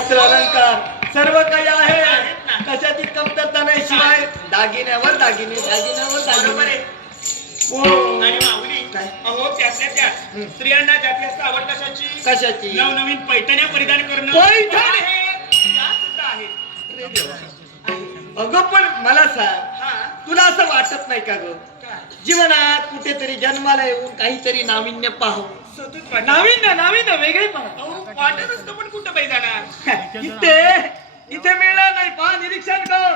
अलंकार सर्व काही आहे, कशाची कमतरता नाही. शिवाय दागिन्यावर दागिने, दागिन्यावर दागिने. आणि माऊली अहो त्यातल्या त्या स्त्रियांना जास्त जास्त आवड कशाची? कशाची? नवनवीन पैठण्या परिधान करणं. पैठण या सुद्धा आहेत. अगं पण मला सांग, तुला असं वाटत नाही का ग, जीवनात कुठेतरी जन्माला येऊन काहीतरी नाविन्य पाहावं? नाविन्य वेगळे वाटत असतं पण कुठं पाहिजे जाणार? इथे मिळणार नाही. पहा, निरीक्षण कर.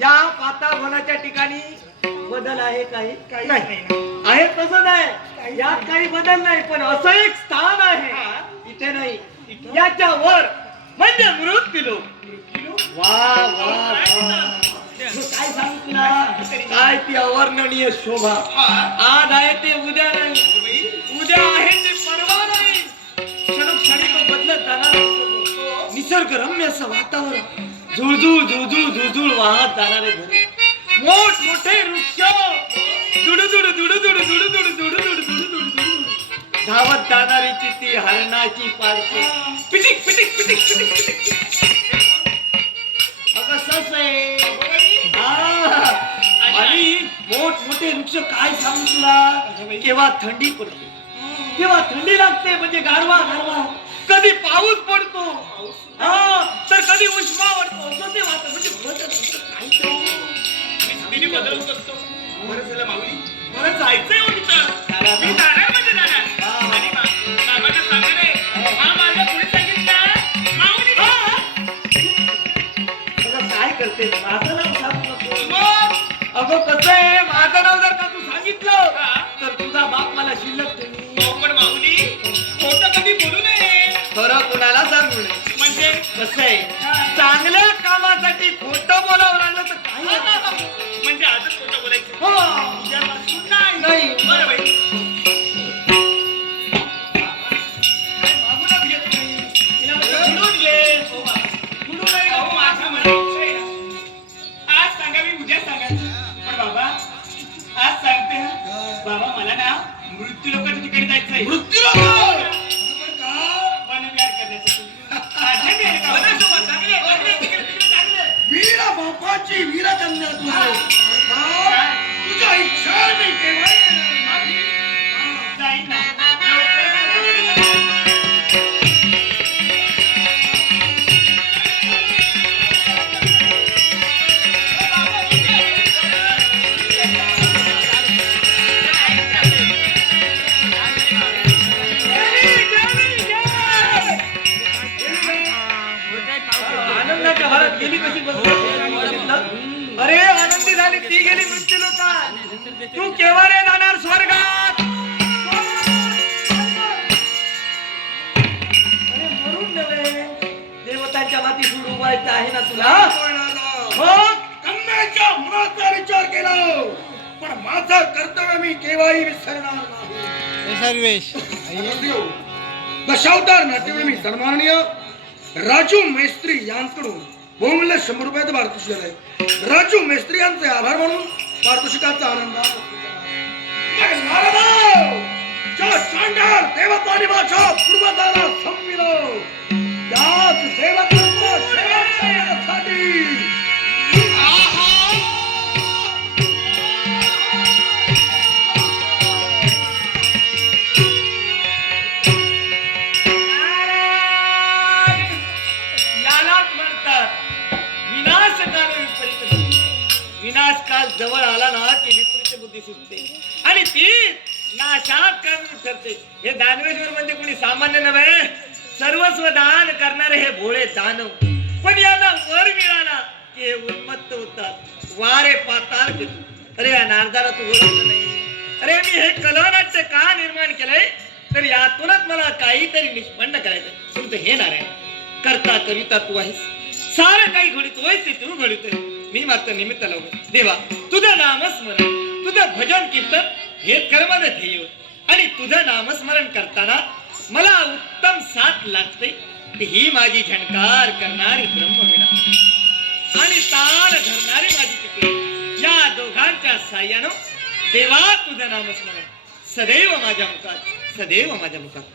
या पाताळाच्या ठिकाणी बदल आहे काही नाही आहे, तसं नाही. यात काही बदल नाही, पण असं एक स्थान आहे इथे नाही, याच्या वर म्हणजे मृत्यू. वा वा काय सांगू तुला, काय ती अवर्णनीय शोभा. आज आहे ते उद्या नाही, उद्या आहे ते परवा नाही. क्षणोक्षणी तो बदलत जाणार निसर्गरम्य असं वातावरण, झुळझुळ झुळझुळ झुळझुळ वाहत जाणारे घरे, मोठ मोठे वृक्ष, दुडुदुड दुडुदुड दुडुदुड दुडुदुड दुडुदुड धावत जाणारी चित्ती, हरणाची पारखी, पिटिक पिटिक पिटिक पिटिक पिटिक. अगं सस आहे. आणि मोठ मोठे वृक्ष, काय सांगू तुला, केव्हा थंडी पडते, केव्हा थंडी लागते, म्हणजे गारवा गारवा. कधी पाऊस पडतो, तर कधी उष्मा वाटतो. असं ते वाटत म्हणजे बदल होत असतो. बरं झालं माऊली, मला जायचंय हो तिथं. मी जाणार म्हणजे जाणार. आणि बाबांना सांगा रे, हा माझा पुढे सांगितलं माऊली. काय करते, माझं नाव सांगू नको. अगं कसं आहे, माझं नाव जर का तू सांगितलं तर तुझा बाप मला शिल्लक ठेवी. पण माऊली खोटं कधी बोलू नये. खरं कोणाला सांगू नये. म्हणजे कसं आहे, चांगल्या कामासाठी खोटं बोलावं लागलं तर काही म्हणजे आजच खोटं बोलायचं? हो नाही. बरं बाई. आज सांगा मी उद्या सांगा. पण बाबा आज सांगते बाबा, मला ना मृत्यू लोकांच्या ठिकाणी जायचंय. मृत्यू वनविहार करण्यासाठी. वीरा बापाची वीरा कन्या तुझ्या इच्छा मी केव्हा जाईन ना. आनंदाच्या भरात गेली कशी अरे आनंदी झाली ती गेली मृत्यू लोकात. तू केव्हा रे जाणार स्वर्गात? अरे मरून नव्हे, देवतांच्या मातीत उडवायचं आहे ना तुला. हो, कन्याच्या मनाचा विचार केला, पण माझं कर्तव्य मी केव्हाही विसरणार नाही. सर्वेश दशावतार नाट्यप्रेमी मी सन्माननीय राजू मेस्त्री यांकडून बहुमूल्य 100 रुपयाचं पारितोषिक आहे. राजू मेस्त्री यांचे आभार मानून पारितोषिकाचा आनंद. देवतानी माझ्या पूर्वजाला संविलो, त्याच देवतांच्या सेवेसाठी विनाशकाल जवळ आला ना की विपरीत बुद्धी सुचते आणि ती नाशात कारणीभूत ठरते. हे दानवेश्वर म्हणजे कोणी सामान्य नव्हे, सर्वस्व दान करणारे हे भोळे दानव. पण यांना वर मिळाला की हे उन्मत्त होतात, वारे पाताळ घेतात. अरे या नारदाला तू ओळखलं नाही. अरे मी हे कलानाट्य का निर्माण केलंय, तर यातूनच मला काहीतरी निष्पन्न करायचं. तुमचं हे नारायण करता कविता तू आहेस, सारं काही घडतोय ते तू घडतोय, मी मात्र निमित्त लावलं. देवा तुझं नामस्मरण, तुझं भजन कीर्तन हेच कर्माला ध्येय. आणि तुझं नामस्मरण करताना मला उत्तम साथ लागते, ही माझी झणकार करणारी ब्रह्मवीणा आणि ताल धरणारी माझी तिकडे. या दोघांच्या साह्यानं देवा तुझं नामस्मरण सदैव माझ्या मुखात, सदैव माझ्या मुखात.